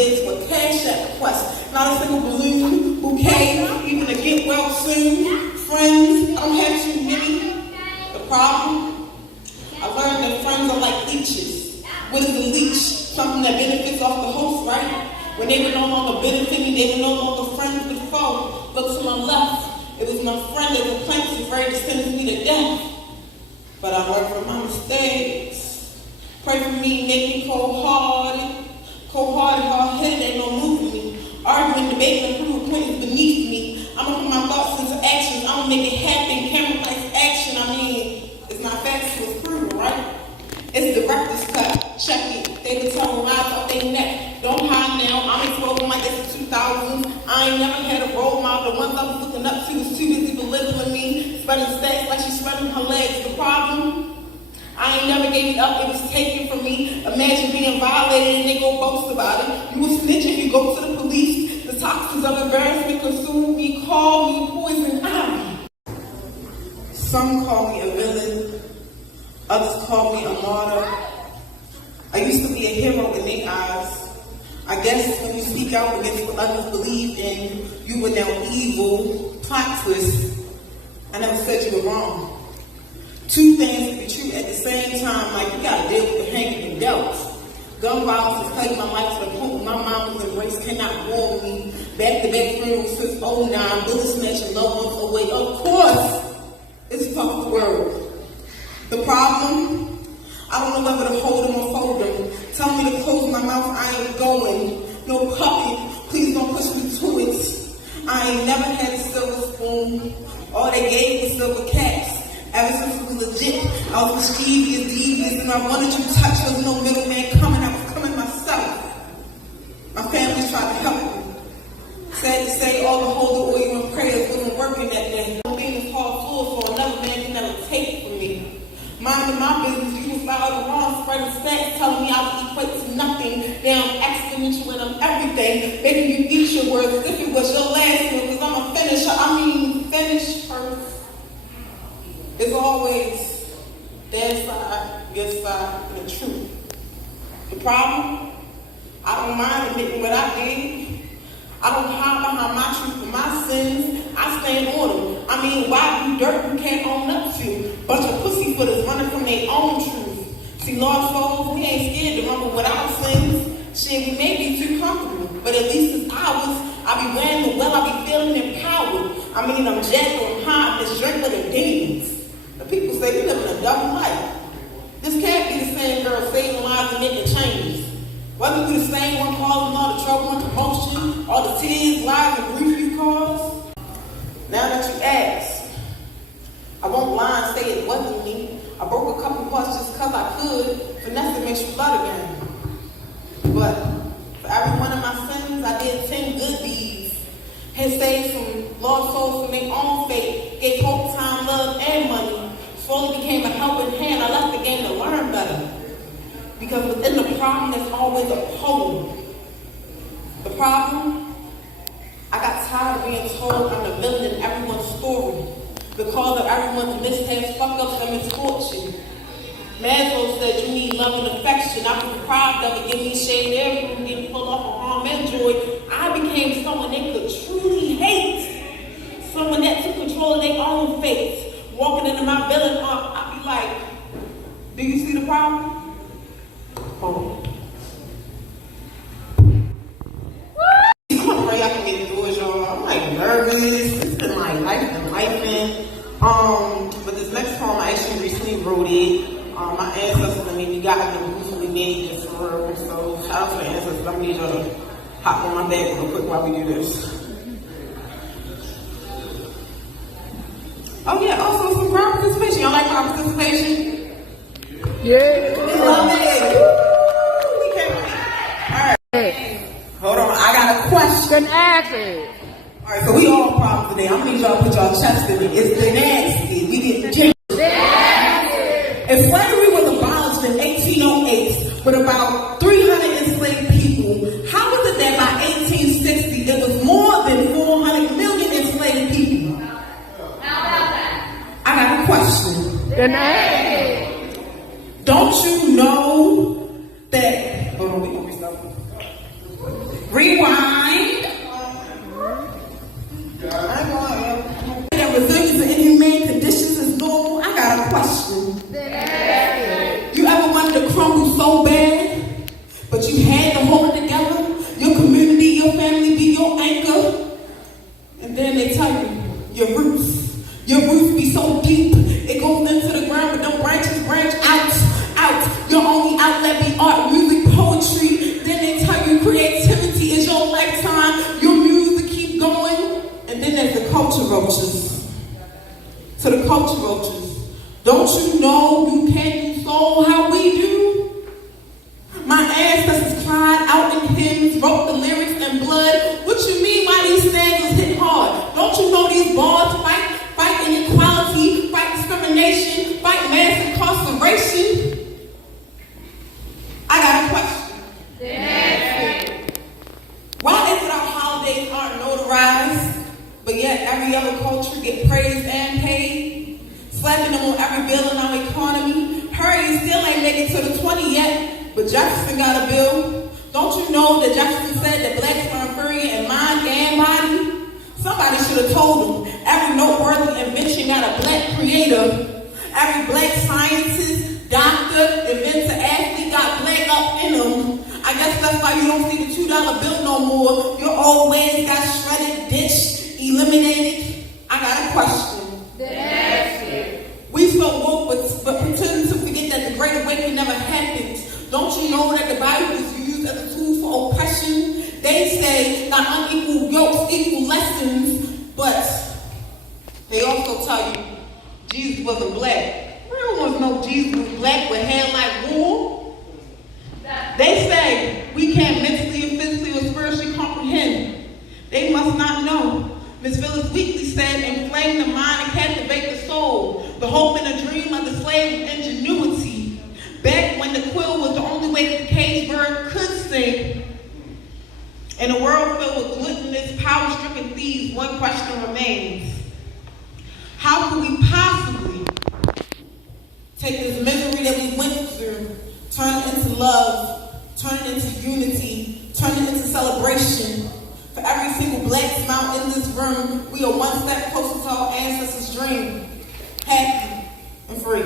with cash app requests, not a single balloon, bouquet, even a get well soon. Friends, I don't have too many. The problem, I learned that friends are like leeches. What is a leech? Something that benefits off the host, right? When they were no longer benefiting, they were no longer friends with foe. Look to my left, it was my friend that the plaintiff ready to sentence me to death. But I learned from my mistakes. Pray for me, make me cold-hearted. Cold-hearted, hard-headed, ain't no moving me. Arguing, debating, and prove a point is beneath me. I'ma put my thoughts into actions. I'ma make it happen. Camera likes action. I mean, it's not factual, it's proven, right? It's director's cut. Check it. They would tell me rise off their neck. Don't hide now. I'm exposing like this in 2000s. I ain't never had a role model. The ones I was looking up to was too busy belittling me, spreading stacks like she's spreading her legs. The problem? I ain't never gave it up, it was taken from me. Imagine being violated and they go boast about it. You will snitch if you go to the police. The toxins of embarrassment consume me, call me poison ivy. Some call me a villain, others call me a martyr. I used to be a hero in their eyes. I guess when you speak out against what others believe in, you were now evil, plot twist. I never said you were wrong. Two things can be true at the same time, like you gotta deal with the hand you've been dealt. Gun violence has plagued my life to the point where my mom was embraced, cannot warn me. Back-to-back funerals since 09, bullets snatching loved ones away. Of course, it's fuck the world. The problem? I don't know whether to hold them or fold them. Tell me to close my mouth, I ain't going. No puppy, please don't push me to it. I ain't never had a silver spoon. All they gave was silver caps. Ever since it was legit, I was mischievous, devious, and I wanted you to touch. There was no middleman coming, I was coming myself. My family tried to help me. Sad to say, all the holy oil and prayers wasn't working that day. Being this hard full so another man can never take it from me. Minding my business, you was out the wrong, spreading stacks, telling me I would equate to nothing. Now I'm exponential and I'm everything, making you eat your words as if it was your last one, because I'm a finisher. Finish first. It's always their side, your side, and the truth. The problem? I don't mind admitting what I did. I don't hide behind my truth and my sins. I stand on them. I mean, why do dirt you can't own up to? Bunch of pussyfooters running from their own truth. See, Lord souls, we ain't scared to rumble with our sins. Shit, we may be too comfortable, but at least it's ours. I be wearing the well, I be feeling empowered. I mean, I'm jacked on high, this drink with the demons. The people say we live in a double life. This can't be the same girl saving lives and making changes. Whether we the same one causing all the trouble and commotion, all the tears, lies, and grief you cause. Now that you ask, I won't lie and say it wasn't me. I broke a couple parts just because I could. Finesse makes you blood again. But for every one of my sins, I did 10 good deeds. Had saved some lost souls from their own fate. Gave hope, time, love, and money. Slowly became a helping hand. I left the game to learn better. Because within the problem, there's always a hole. The problem? I got tired of being told I'm the villain in everyone's story. The cause of everyone's mishaps, fuck-ups, and misfortune. Maslow said you need love and affection. I was deprived of it, give me shade everywhere, getting pulled off of harm and joy. I became someone they could truly hate. Someone that took control of their own fate. Walking into my villain arm, I'd be like, do you see the problem? Oh. I'm ready, I can get through it, y'all. I'm like nervous. It's been like life and life. But this next poem, I actually recently wrote it. My ancestors and me, got them recently made this for real. So shout out to the ancestors. I'm gonna need y'all to hop on my back real quick while we do this. Oh yeah, also some crowd participation. Y'all like crowd participation? Yeah. We love it. We can't wait. Alright. Hold on, I got a question. Nasty. Alright, so we all problems today. I'm gonna need y'all to put y'all chest in it. It's the nasty. We get nasty. If slavery was abolished in 1808 with about 300 enslaved people, how was it that by 1860 it was more than 400 million enslaved people? I got a question. Don't you know that... Hold on, we gonna restart. culture roaches, don't you know you can't do soul how we do? My ancestors cried out in hymns, wrote the lyrics in blood. What you mean why these stanzas hit hard? Don't you know these bars fight inequality, fight discrimination, fight mass incarceration? I got a question. Why is it our holidays aren't notarized, but yet every other culture get praised and paid? Slapping them on every bill in our economy. Hurry still ain't make it to the 20 yet, but Jefferson got a bill. Don't you know that Jefferson said that blacks are inferior in mind and body? Somebody should have told him. Every noteworthy invention got a black creator. Every black scientist, doctor, inventor, athlete got black up in them. I guess that's why you don't see the $2 bill no more. Your old ways got shredded, ditched, eliminated. I got a question. We so woke, but pretend to forget that the Great Awakening never happened. Don't you know that the Bible is used as a tool for oppression? They say that unequal yokes equal lessons, but they also tell you Jesus wasn't black. Real ones know Jesus was black with hair like wool. They say we can't mentally and physically or spiritually comprehend. They must not know. Miss Phyllis Wheatley said, inflame the mind and captivate the soul. The hope and the dream of the slave with ingenuity. Back when the quill was the only way that the caged bird could sing. In a world filled with gluttonous, power-stricken thieves, one question remains. How could we possibly take this misery that we went through, turn it into love, turn it into unity, turn it into celebration? For every single black smile in this room, we are one step closer to our ancestors' dream. Happy and free.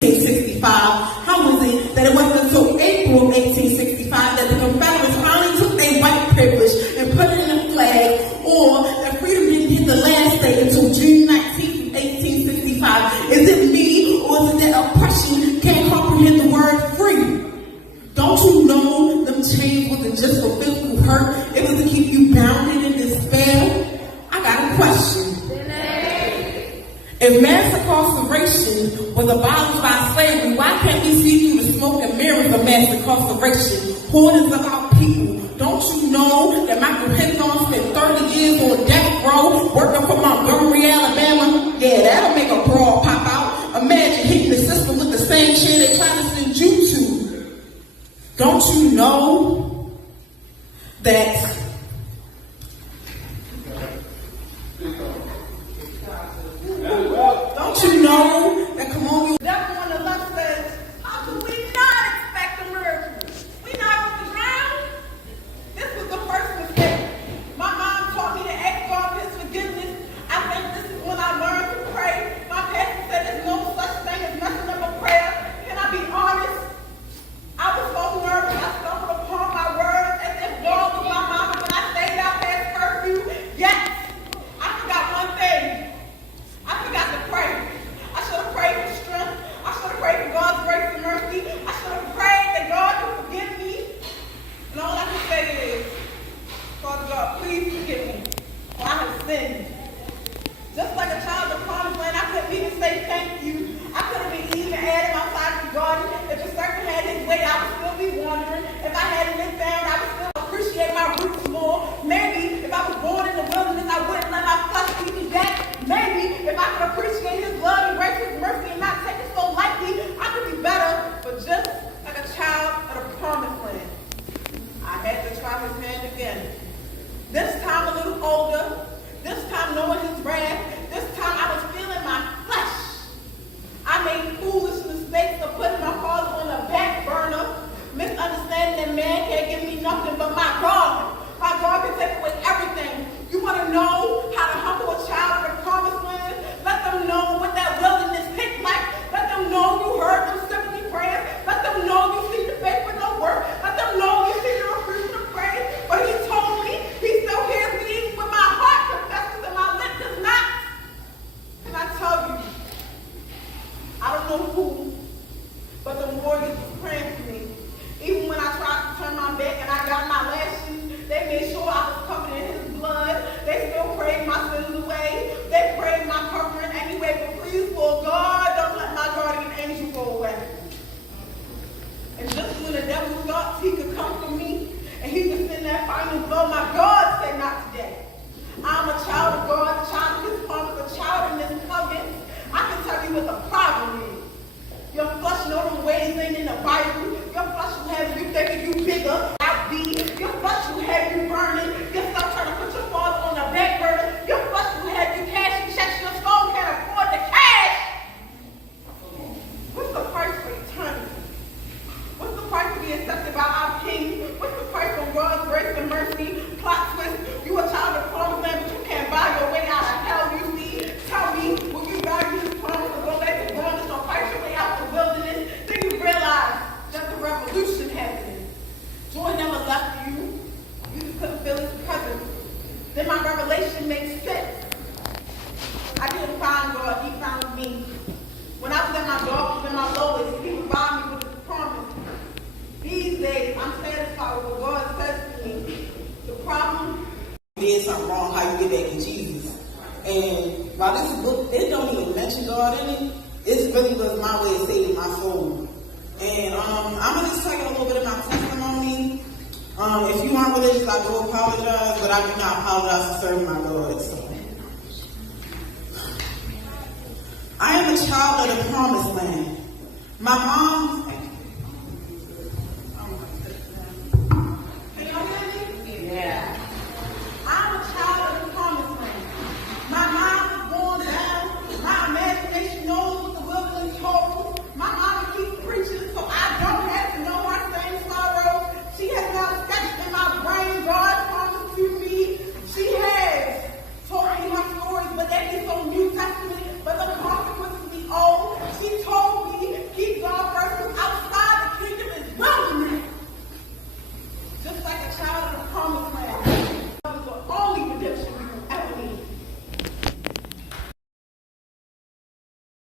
1865. How was it that it wasn't until April of 1865 that the Confederates finally took their white privilege and put it in the flag, or that freedom didn't hit the last day until June 19th, 1865? Is it me, or is it that oppression can't comprehend the word free? Don't you know them chains wasn't just for physical hurt, it was to keep you bounded in despair? I got a question. If mass incarceration was abolished by slavery, why can't we see through the smoke and mirrors of mass incarceration? Hoarders of our people. Don't you know that Michael Hinton spent 30 years on death row working for Montgomery, Alabama? Yeah, that'll make a brawl pop out. Imagine hitting the system with the same chair they try to send you to. Don't you know that colonial Devil on the left says, how could we not expect a miracle? We not on the ground. This was the first mistake. My mom taught me to ask God his forgiveness. I think this is when I learned to pray. My pastor said there's no such thing as nothing but a prayer. Can I be honest? I was so nervous I stumbled upon my words as if God was my mama Bible. Your flesh will have you thinking you bigger, outbeat. Your flesh will have you burning. You'll start trying to put your father on the back burner. Your flesh will have you cashing checks your soul can't afford to cash. What's the price for eternity? What's the price to be accepted by our King? What's the price for God's grace and mercy? Plot twist, you a child of promised land, but you can't buy your way out of hell, you see. Tell me, will you value his promise to go back to bondage or fight your way out the wilderness? Then you realize there's a revolution happening. Joy never left you. You just couldn't feel his presence. Then my revelation makes sense. I didn't find God, he found me. When I was at my darkest and my lowest, he would find me with his promise. These days, I'm satisfied with what God says to me. The problem Did something wrong, how you get back in Jesus. And while this book, it don't even mention God in it, it really was my way of saving my soul. And I'm going to just tell you a little bit of my testimony. If you aren't religious, I do apologize, but I do not apologize for serving my Lord. So. I am a child of the promised land. My mom